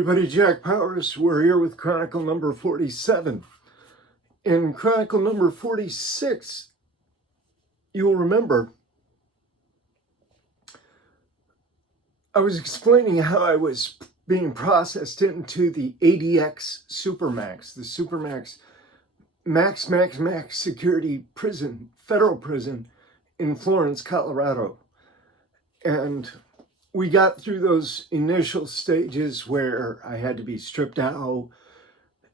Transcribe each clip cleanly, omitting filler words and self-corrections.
everybody, Jack Powers. We're here with Chronicle number 47. In Chronicle number 46, you'll remember I was explaining how I was being processed into the ADX Supermax, the Supermax max security prison, federal prison in Florence, Colorado. And we got through those initial stages where I had to be stripped out.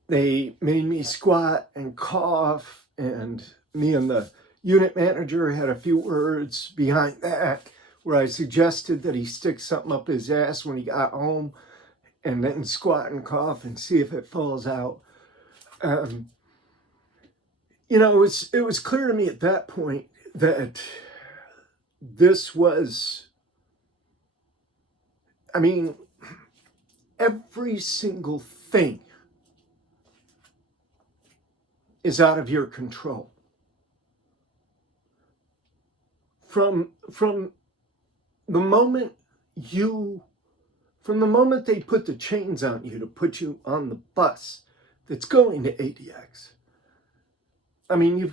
They made me squat and cough, and me and the unit manager had a few words behind that where I suggested that he stick something up his ass when he got home and then squat and cough and see if it falls out. It was clear to me at that point that this was, every single thing is out of your control. From the moment they put the chains on you to put you on the bus that's going to ADX, you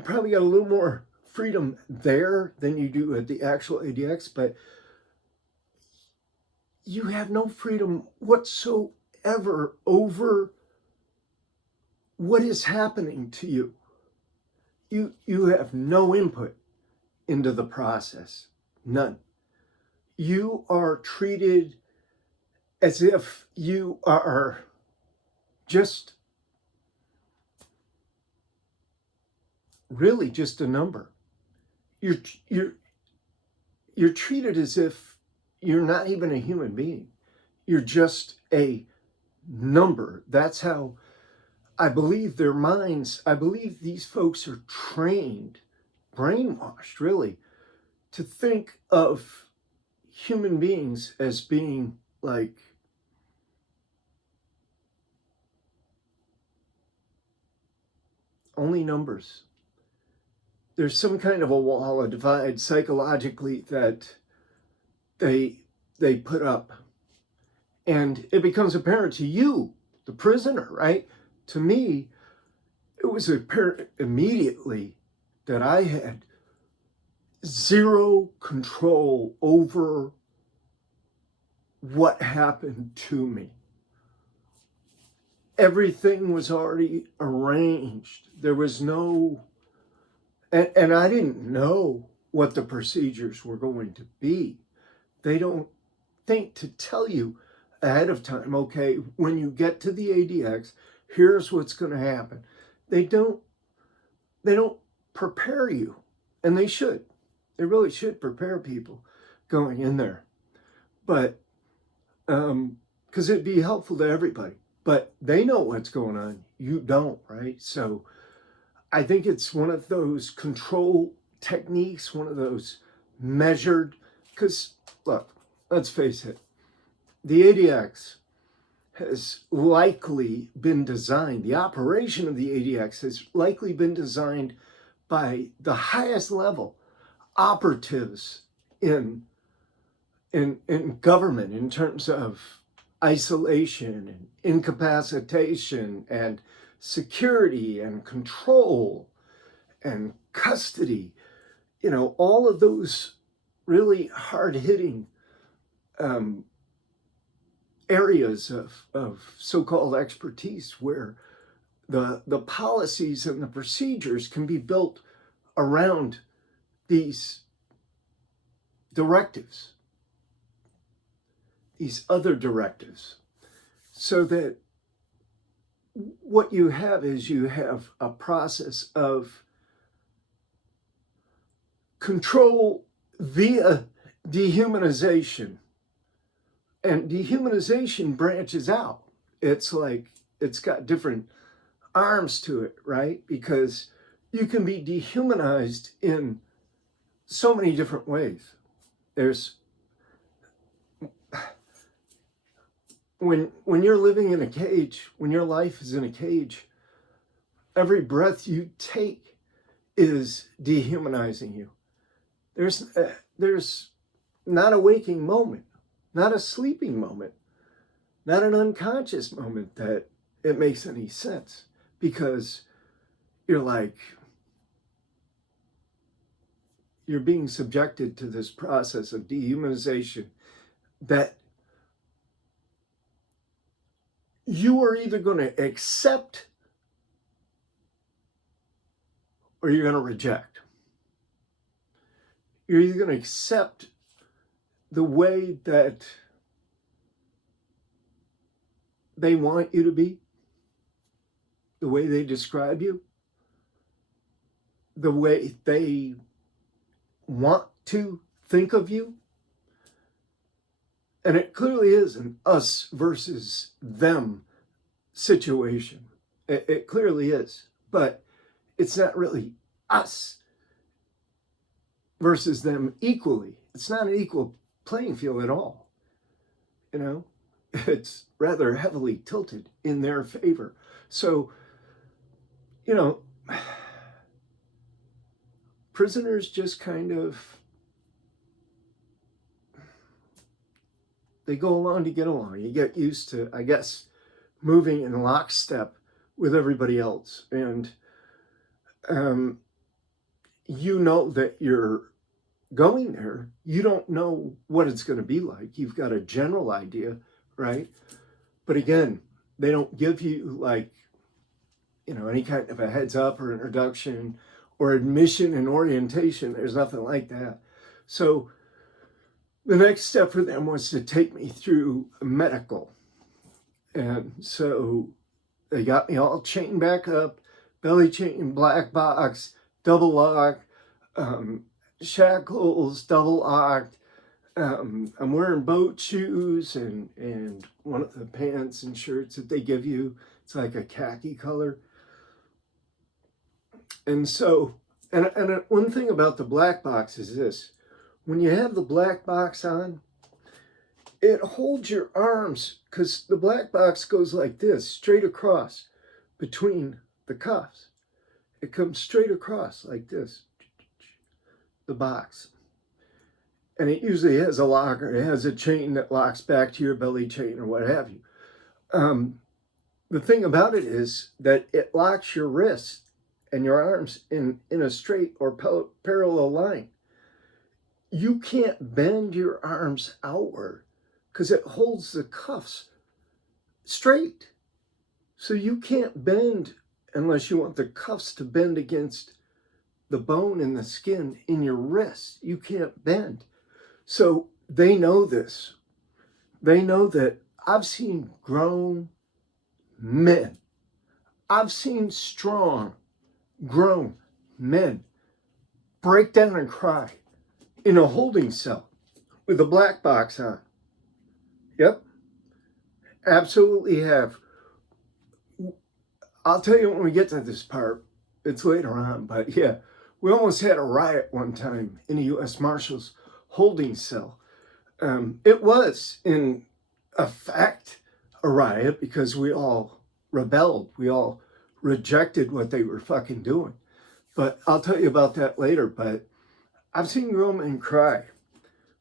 probably got a little more freedom there than you do at the actual ADX, but you have no freedom whatsoever over what is happening to you. You have no input into the process. None. You are treated as if you are just really just a number. You're treated as if you're not even a human being. You're just a number. That's how I believe their minds, I believe these folks are trained, brainwashed really, to think of human beings as being like only numbers. There's some kind of a wall, a divide psychologically that they put up. And it becomes apparent to you, the prisoner, right? To me, it was apparent immediately that I had zero control over what happened to me. Everything was already arranged. There was no, and I didn't know what the procedures were going to be. They don't think to tell you ahead of time, okay, when you get to the ADX, here's what's going to happen. They don't prepare you, and they should. They really should prepare people going in there. But, because it'd be helpful to everybody. But they know what's going on. You don't, right? So I think it's one of those control techniques, one of those measured, because look, let's face it, the ADX has likely been designed, the operation of the ADX has likely been designed by the highest level operatives in government in terms of isolation and incapacitation and security and control and custody, all of those really hard-hitting areas of so-called expertise where the policies and the procedures can be built around these directives, these other directives, so that what you have is you have a process of control via dehumanization. And dehumanization branches out. It's like, it's got different arms to it, right? Because you can be dehumanized in so many different ways. There's, when you're living in a cage, when your life is in a cage, every breath you take is dehumanizing you. There's not a waking moment, not a sleeping moment, not an unconscious moment that it makes any sense, because you're like, you're being subjected to this process of dehumanization that you are either going to accept or you're going to reject. You're either going to accept the way that they want you to be, the way they describe you, the way they want to think of you. And it clearly is an us versus them situation. It clearly is. But it's not really us versus them equally. It's not an equal playing field at all. You know, it's rather heavily tilted in their favor. So, you know, prisoners just kind of, they go along to get along. You get used to, I guess, moving in lockstep with everybody else. And you know that you're going there. You don't know what it's going to be like. You've got a general idea, right? But again, they don't give you like, you know, any kind of a heads up or introduction or admission and orientation. There's nothing like that. So the next step for them was to take me through medical. And so they got me all chained back up, belly chain, black box, double lock, shackles, double locked. I'm wearing boat shoes and one of the pants and shirts that they give you. It's like a khaki color. And so, and one thing about the black box is this. When you have the black box on, it holds your arms, because the black box goes like this, straight across between the cuffs. It comes straight across like this, the box. And it usually has a locker. It has a chain that locks back to your belly chain or what have you. The thing about it is that it locks your wrists and your arms in a straight or parallel line. You can't bend your arms outward because it holds the cuffs straight. So you can't bend unless you want the cuffs to bend against the bone and the skin in your wrist. You can't bend. So they know this. They know that I've seen grown men. I've seen strong, grown men break down and cry in a holding cell with a black box on. Yep, absolutely have. I'll tell you when we get to this part. It's later on, but yeah, we almost had a riot one time in a U.S. Marshals holding cell. It was, in effect, a riot because we all rebelled. We all rejected what they were fucking doing. But I'll tell you about that later. But I've seen grown men cry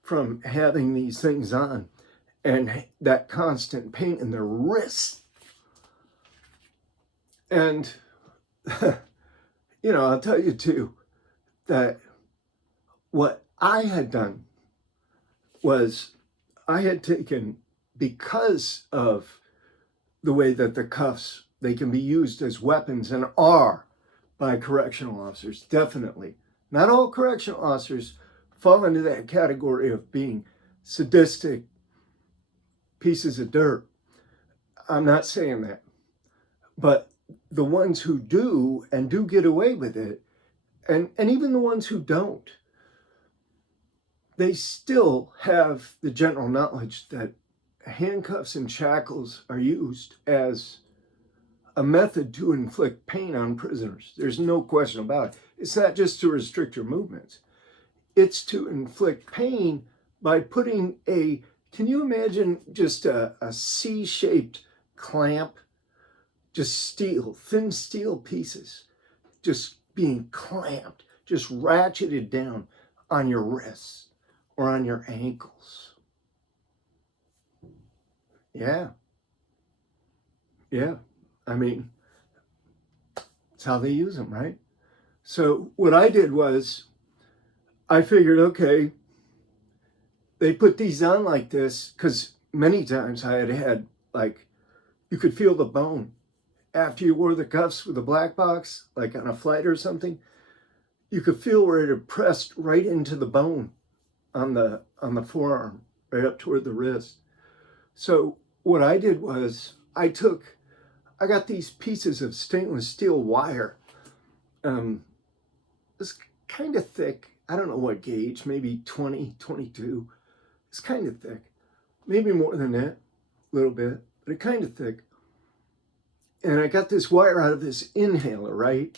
from having these things on and that constant pain in their wrists. And, you know, I'll tell you too, that what I had done was I had taken, because of the way that the cuffs, they can be used as weapons and are by correctional officers, definitely. Not all correctional officers fall into that category of being sadistic pieces of dirt. I'm not saying that. But the ones who do and do get away with it, and even the ones who don't, they still have the general knowledge that handcuffs and shackles are used as a method to inflict pain on prisoners. There's no question about it. It's not just to restrict your movements. It's to inflict pain by putting a, can you imagine just a C-shaped clamp, just steel, thin steel pieces, just being clamped, just ratcheted down on your wrists or on your ankles. Yeah. Yeah, I mean, it's how they use them, right? So what I did was I figured, okay, they put these on like this because many times I had like, you could feel the bone after you wore the cuffs with a black box, like on a flight or something. You could feel where it had pressed right into the bone on the forearm, right up toward the wrist. So what I did was I got these pieces of stainless steel wire. It's kind of thick. I don't know what gauge, maybe 20, 22. It's kind of thick. Maybe more than that, a little bit, but it kind of thick. And I got this wire out of this inhaler, right?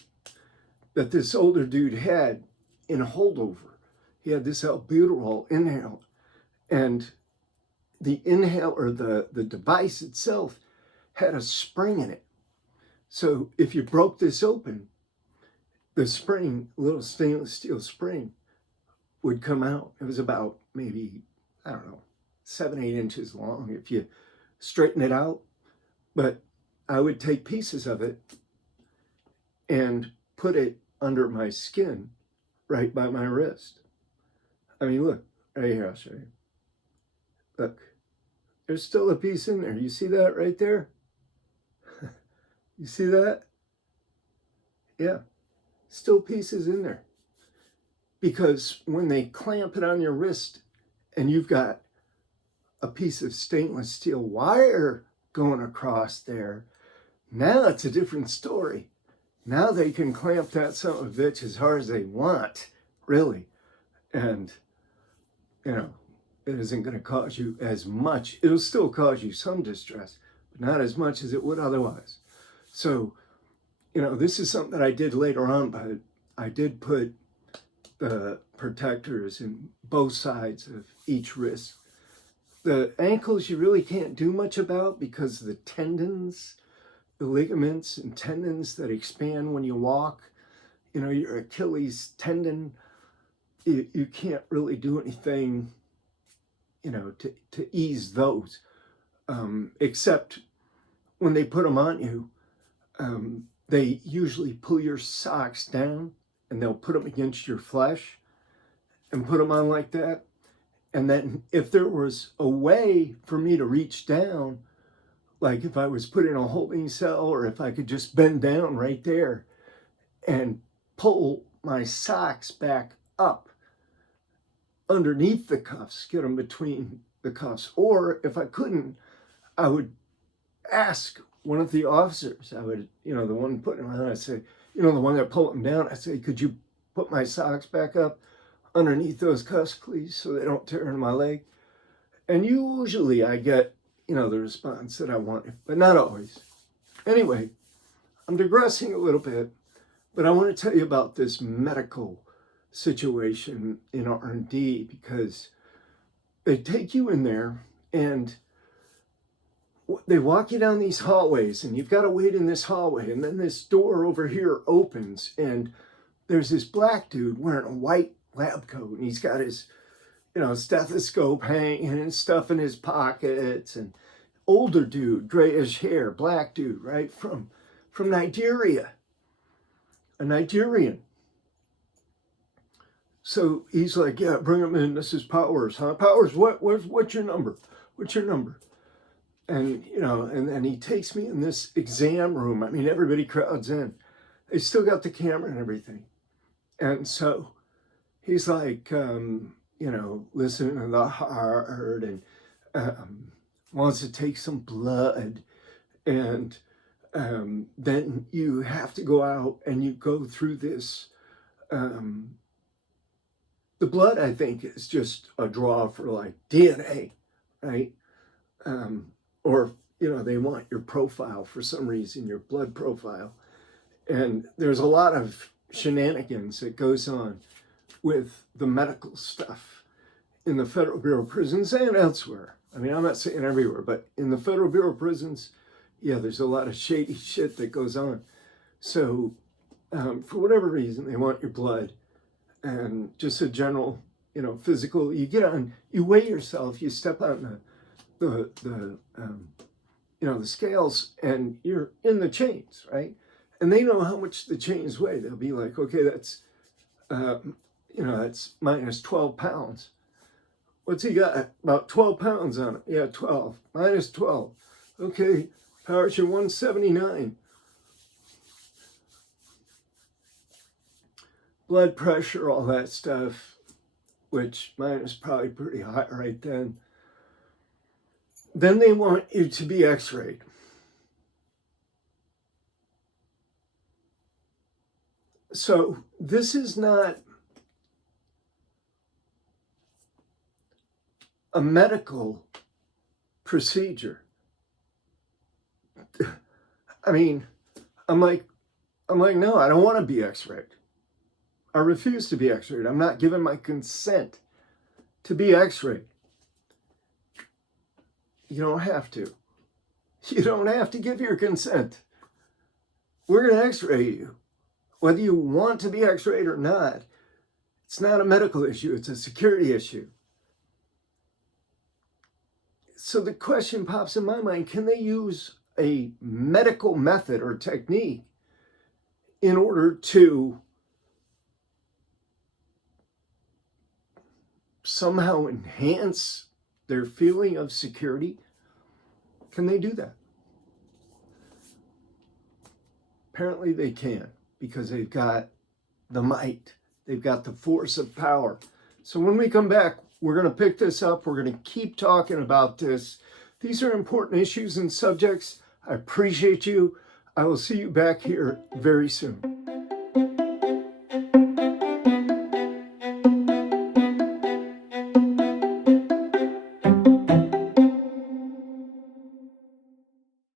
That this older dude had in a holdover. He had this albuterol inhaler. And the inhaler, the device itself, had a spring in it. So if you broke this open, the spring, little stainless steel spring, would come out. It was about maybe, I don't know, 7, 8 inches long if you straighten it out. But I would take pieces of it and put it under my skin right by my wrist. I mean, look, right here, I'll show you. Look, there's still a piece in there. You see that right there? You see that? Yeah, still pieces in there. Because when they clamp it on your wrist and you've got a piece of stainless steel wire going across there, now it's a different story. Now they can clamp that son of a bitch as hard as they want, really. And, you know, it isn't going to cause you as much. It'll still cause you some distress, but not as much as it would otherwise. So, you know, this is something that I did later on, but I did put the protectors in both sides of each wrist. The ankles you really can't do much about because the tendons, the ligaments and tendons that expand when you walk, you know, your Achilles tendon, you can't really do anything, you know, to ease those, except when they put them on you, they usually pull your socks down and they'll put them against your flesh and put them on like that. And then if there was a way for me to reach down, like if I was put in a holding cell or if I could just bend down right there and pull my socks back up underneath the cuffs, get them between the cuffs. Or if I couldn't, I would ask one of the officers, I would, you know, the one putting them on, I'd say, you know, the one that pulled them down, I'd say, could you put my socks back up underneath those cuffs, please, so they don't tear into my leg? And usually I get, you know, the response that I wanted, but not always. Anyway, I'm digressing a little bit, but I want to tell you about this medical situation in R&D because they take you in there and they walk you down these hallways and you've got to wait in this hallway, and then this door over here opens and there's this black dude wearing a white lab coat and he's got his, you know, stethoscope hanging and stuff in his pockets, and older dude, grayish hair, black dude, right, from Nigeria, a Nigerian. So he's like, yeah, bring him in. This is Powers, huh? Powers, what's your number? What's your number? And, you know, and then he takes me in this exam room. I mean, everybody crowds in. They still got the camera and everything. And so he's like, you know, listening to the heart and wants to take some blood. And then you have to go out and you go through this. The blood, I think, is just a draw for like DNA, right? Or, you know, they want your profile for some reason, your blood profile. And there's a lot of shenanigans that goes on with the medical stuff in the Federal Bureau of Prisons and elsewhere. I mean, I'm not saying everywhere, but in the Federal Bureau of Prisons, yeah, there's a lot of shady shit that goes on. So for whatever reason, they want your blood and just a general, you know, physical. You get on, you weigh yourself, you step on the the scales, and you're in the chains, right? And they know how much the chains weigh. They'll be like, okay, that's, that's minus 12 pounds. What's he got? About 12 pounds on it. Yeah, 12. Minus 12. Okay, how's your 179? Blood pressure, all that stuff, which mine is probably pretty high right then. Then they want you to be x-rayed. So this is not a medical procedure. I mean, I'm like, no, I don't want to be x-rayed. I refuse to be x-rayed. I'm not giving my consent to be x-rayed. You don't have to. You don't have to give your consent. We're going to x-ray you. Whether you want to be x-rayed or not, it's not a medical issue. It's a security issue. So the question pops in my mind, can they use a medical method or technique in order to somehow enhance their feeling of security? Can they do that? Apparently they can, because they've got the might. They've got the force of power. So when we come back, we're going to pick this up. We're going to keep talking about this. These are important issues and subjects. I appreciate you. I will see you back here very soon.